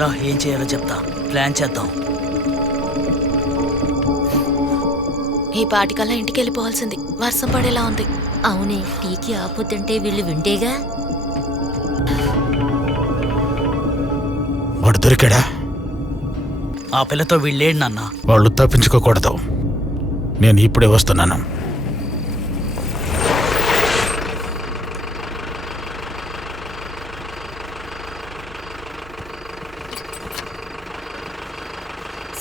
రా, ఏం చేయాలో చెప్తా. ప్లాన్ చేద్దాం. ఈ పాటికల్లా ఇంటికి వెళ్ళిపోవాల్సింది. వర్షం పడేలా ఉంది. అవునే, టీకి ఆపొద్దంటే వీళ్ళు వింటేగా. వాడు దొరికాడా? ఆ పిల్లతో వీళ్ళేండి నాన్న. వాళ్ళు తప్పించుకోకూడదు. నేను ఇప్పుడే వస్తున్నాను.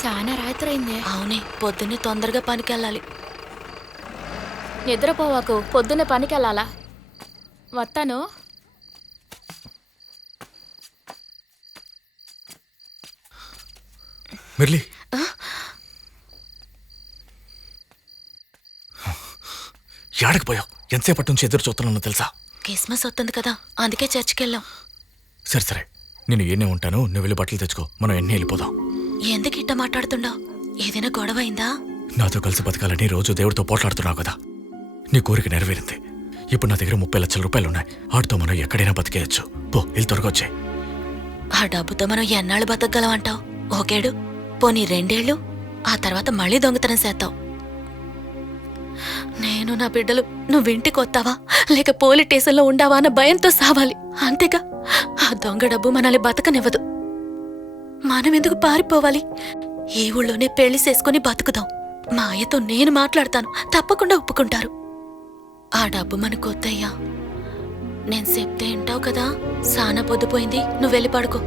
చాలా రాత్రి అయిందే. అవునే, పొద్దున్నే తొందరగా పనికి వెళ్ళాలి. నిద్రపోవాకు, పొద్దున్నే పనికి వెళ్ళాలా? వస్తాను. మిర్లి, యాడకి పోయావు? ఎంతసేపటి నుంచి ఎదురు చూస్తున్నానో తెలుసా? క్రిస్మస్ వస్తుంది కదా, అందుకే చర్చికి వెళ్ళాం. సరే సరే, నేను ఏనే ఉంటాను. నువ్వు వెళ్ళి బట్టలు తెచ్చుకో, మనం ఎన్ని వెళ్ళిపోదాం. ఎందుకు ఇట్ట మాట్లాడుతుండవు? ఏదైనా గొడవ అయిందా? నాతో కలిసి బతకాలని రోజు దేవుడితో పోట్లాడుతున్నావు కదా, నీ కోరిక నెరవేరింది. ఇప్పుడు నా దగ్గర 30 లక్షల రూపాయలు ఉన్నాయి. ఆడితో మనం ఎక్కడైనా బతికేయచ్చు. పో, వెళ్ళి త్వరగా వచ్చాయి. ఆ డబ్బుతో మనం ఎన్నాళ్ళు బతకగలం అంటావు? ఓకేడు, పోనీ 2 ఏళ్ళు, ఆ తర్వాత మళ్ళీ దొంగతనం చేస్తావు. నేను నా బిడ్డలు నువ్వు ఇంటికి వస్తావా లేక పోలీస్ స్టేషన్లో ఉండావా అన్న భయంతో సావాలి. అంతేగా, ఆ దొంగ డబ్బు మనల్ని బతకనివ్వదు. మనం ఎందుకు పారిపోవాలి? ఈ ఊళ్ళోనే పెళ్లి చేసుకుని బతుకుదాం. మా అయ్యతో నేను మాట్లాడతాను, తప్పకుండా ఒప్పుకుంటారు. ఆ డబ్బు మనకు వద్దయ్యా. నేను చెప్తే వింటావు కదా. సానా పొద్దుపోయింది, నువ్వు వెళ్ళి పడుకో.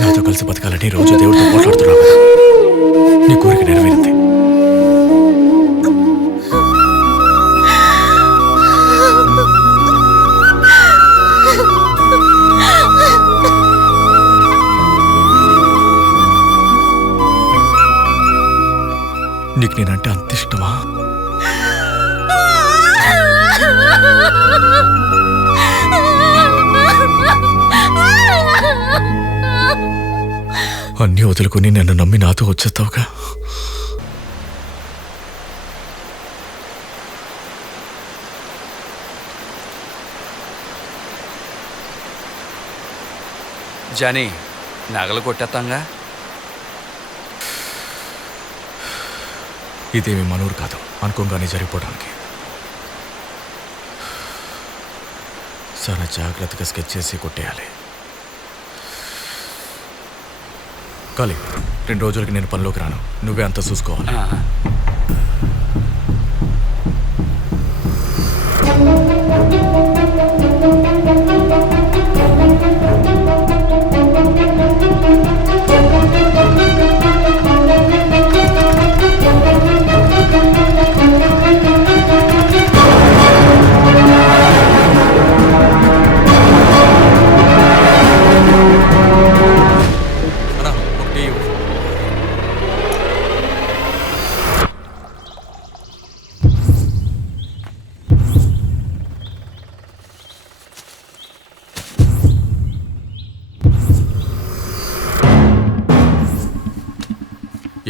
నాతో కలిసి బతకాలని రోజు దేవుడితో పోట్లాడుతున్నావు కదా, నీ కోరిక నెరవేరింది. నీకు నేనంటే అంత ఇష్టమా? అన్నీ వదులుకుని నన్ను నమ్మి నాతో వచ్చేస్తావుగా. జానీ, నగలు కొట్టేస్తాంగా. ఇదేమి మనూరు కాదు, అనుకోగానే జరిగిపోవడానికి. చాలా జాగ్రత్తగా స్కెచ్ చేసి కొట్టేయాలి. కాలి, 2 రోజులకి నేను పనిలోకి రాను. నువ్వే అంతా చూసుకోవాలి.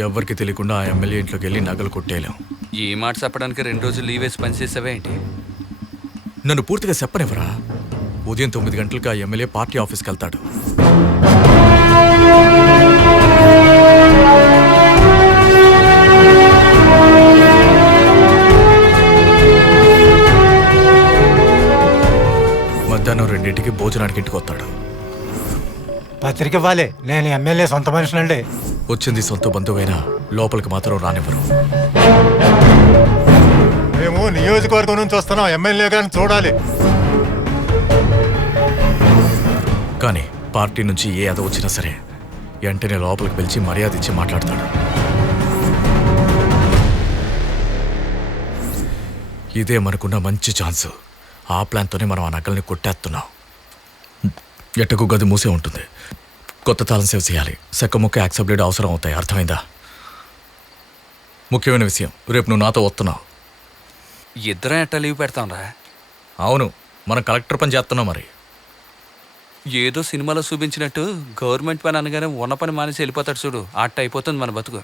ఎవరికి తెలియకుండా ఆ ఎమ్మెల్యే ఇంట్లోకి వెళ్ళి నగలు కొట్టేయలేం. ఈ మాట చెప్పడానికి 2 రోజులు లీవ్ వేసి పనిచేసావే ఏంటి? నన్ను పూర్తిగా చెప్పనివ్వరా? ఉదయం 9 గంటలకు ఆ ఎమ్మెల్యే పార్టీ ఆఫీస్కి వెళ్తాడు. మధ్యాహ్నం 2ంటికి భోజనానికి ఇంటికి వస్తాడు. పత్రిక ఇవ్వాలి, నేను ఎమ్మెల్యే సొంత మనుషులండి. వచ్చింది సొంత బంధువైనా లోపలికి మాత్రం రానివ్వరు. మేము నియోజకవర్గం నుంచి వస్తున్నాం, ఎమ్మెల్యే గారిని చూడాలి. కానీ పార్టీ నుంచి ఏ అద వచ్చినా సరే వెంటనే లోపలికి పిలిచి మర్యాద ఇచ్చి మాట్లాడతాడు. ఇదే మనకున్న మంచి ఛాన్స్. ఆ ప్లాన్తోనే మనం ఆ నగల్ని కొట్టేస్తున్నాం. ఎట్టకు గది మూసే ఉంటుంది. కొత్త తాళం సేవ్ చేయాలి. సెక్క ముక్క యాక్సెప్ట్ అవసరం అవుతాయి. అర్థమైందా? ముఖ్యమైన విషయం, రేపు నువ్వు నాతో వస్తున్నావు. ఇద్దరం ఎట్టా లీవ్ పెడతాంరా? అవును, మనం కలెక్టర్ పని చేస్తున్నాం. మరి ఏదో సినిమాలో చూపించినట్టు గవర్నమెంట్ పని అనగానే ఉన్న పని మానేసి వెళ్ళిపోతాడు చూడు, అట్ట అయిపోతుంది మన బతుకు.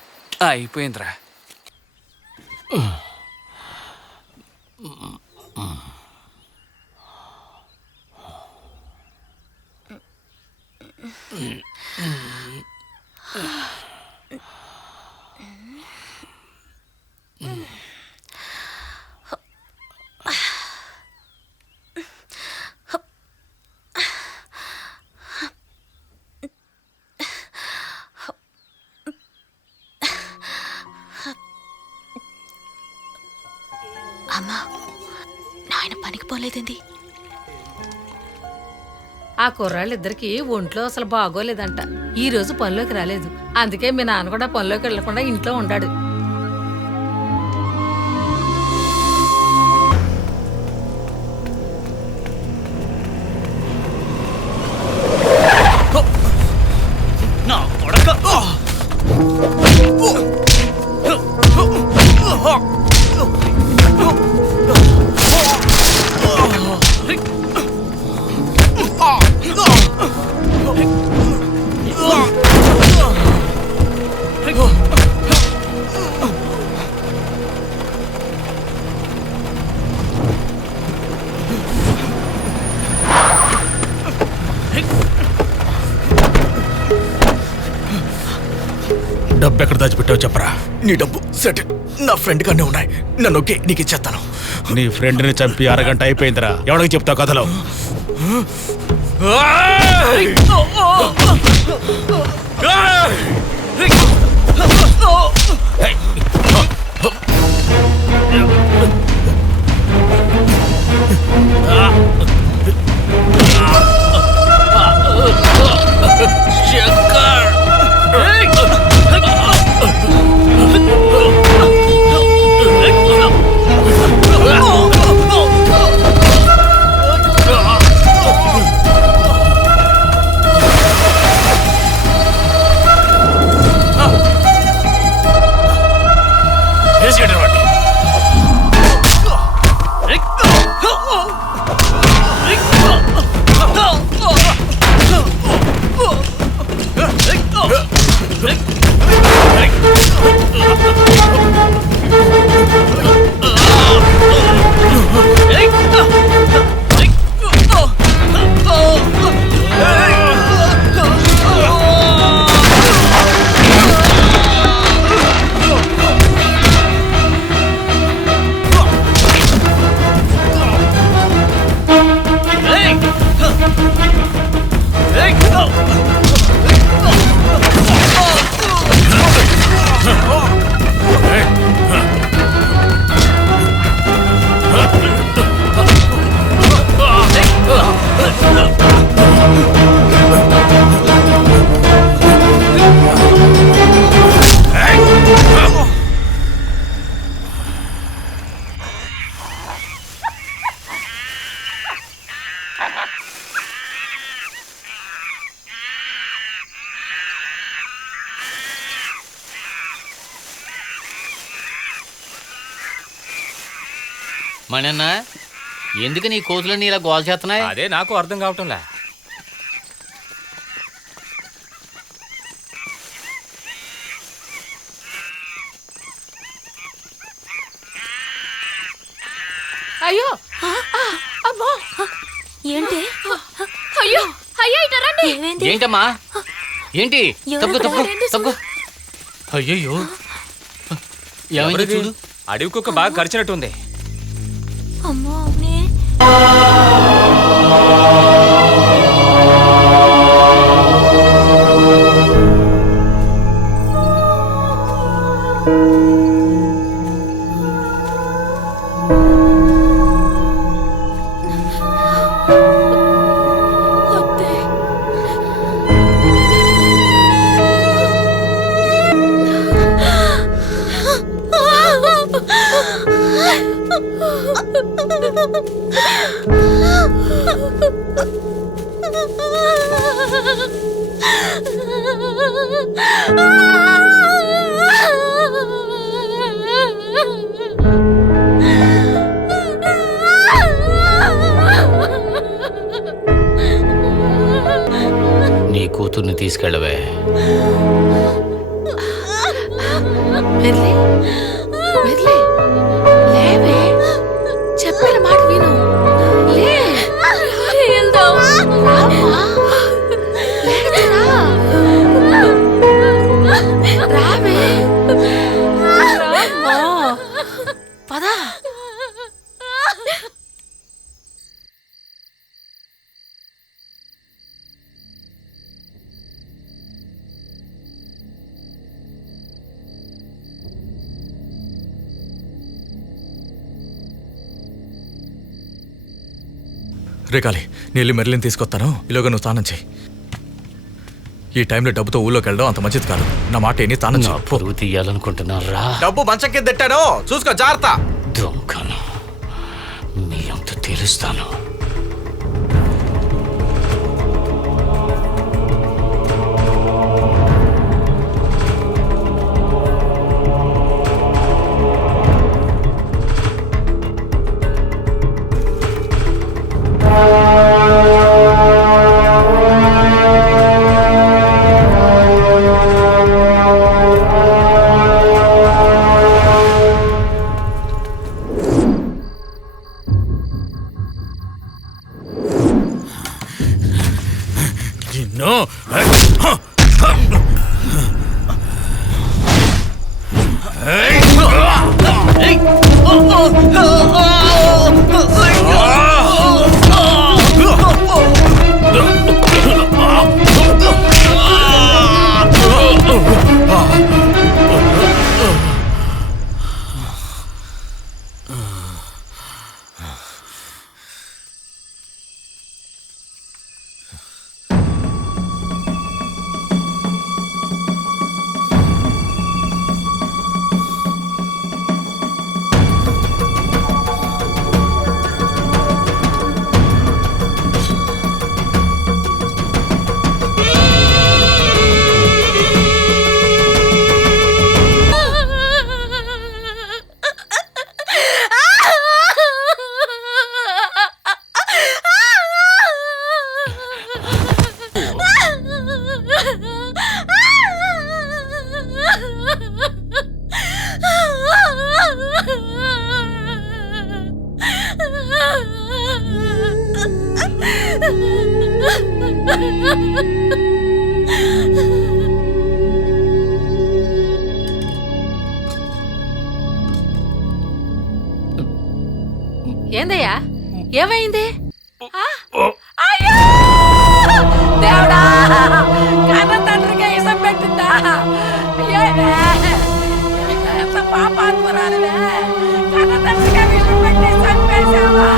అయిపోయిందిరా. అమ్మా, నాయన పనికి పోలేదండి. ఆ కుర్రాళ్ళిద్దరికి ఒంట్లో అసలు బాగోలేదంట. ఈ రోజు పనిలోకి రాలేదు. అందుకే మీ నాన్న కూడా పనిలోకి వెళ్లకుండా ఇంట్లో ఉన్నాడు. డబ్బు ఎక్కడ దాచిపెట్టావు చెప్పరా? నీ డబ్బు సెట్ నా ఫ్రెండ్ గానే ఉన్నాయి. నన్ను ఓకే నీకు ఇచ్చేస్తాను. నీ ఫ్రెండ్ని చంపి అరగంట అయిపోయిందిరా. ఎవరికి చెప్తావు కథలో? మణన్న, ఎందుకు నీ కోతులన్నీ ఇలా గోల్ చేస్తున్నాయి? అదే నాకు అర్థం కావటంలే. అయ్యో, అమ్మో, ఏంటి? అయ్యో అయ్యో ఇటు రండి. ఏమైంది? ఏంటమ్మా? ఏంటి? తప్పుకో తప్పుకో తప్పుకో. అయ్యయ్యో, ఏమైంది చూడు. అడవి కుక్క బాగా కరిచినట్టుంది. అమ్మో, అవునే. నీ కూతుర్ని తీసుకెళ్ళవే. మెర్లి మెర్లి లేవే, చెప్పిన మాట విను. లే వెళ్దాం. రావే పదా. రేకాలి, నేను వెళ్ళి మెర్లిని తీసుకొస్తాను. ఈలోగా నువ్వు స్నానం చేయి. ఈ టైంలో డబ్బుతో ఊళ్ళోకి వెళ్ళడం అంత మంచిది కాదు. నా మాట ఏని తానం నా పరువు తీయాలనుకుంటున్నారా? డబ్బు మంచం కింద తిట్టాను, చూసుకో జాగ్రత్త. దొంగను మీ అంత తెలుస్తాను. ఏందయ్యా, ఏమైంది? అయ్యో దేవుడా, కన్న తండ్రిగా ఇసం పెట్టిందా? ఎంత పాపాత్మురాలివే, కన్న తండ్రిగా విషం పెట్టి చంపేశావా?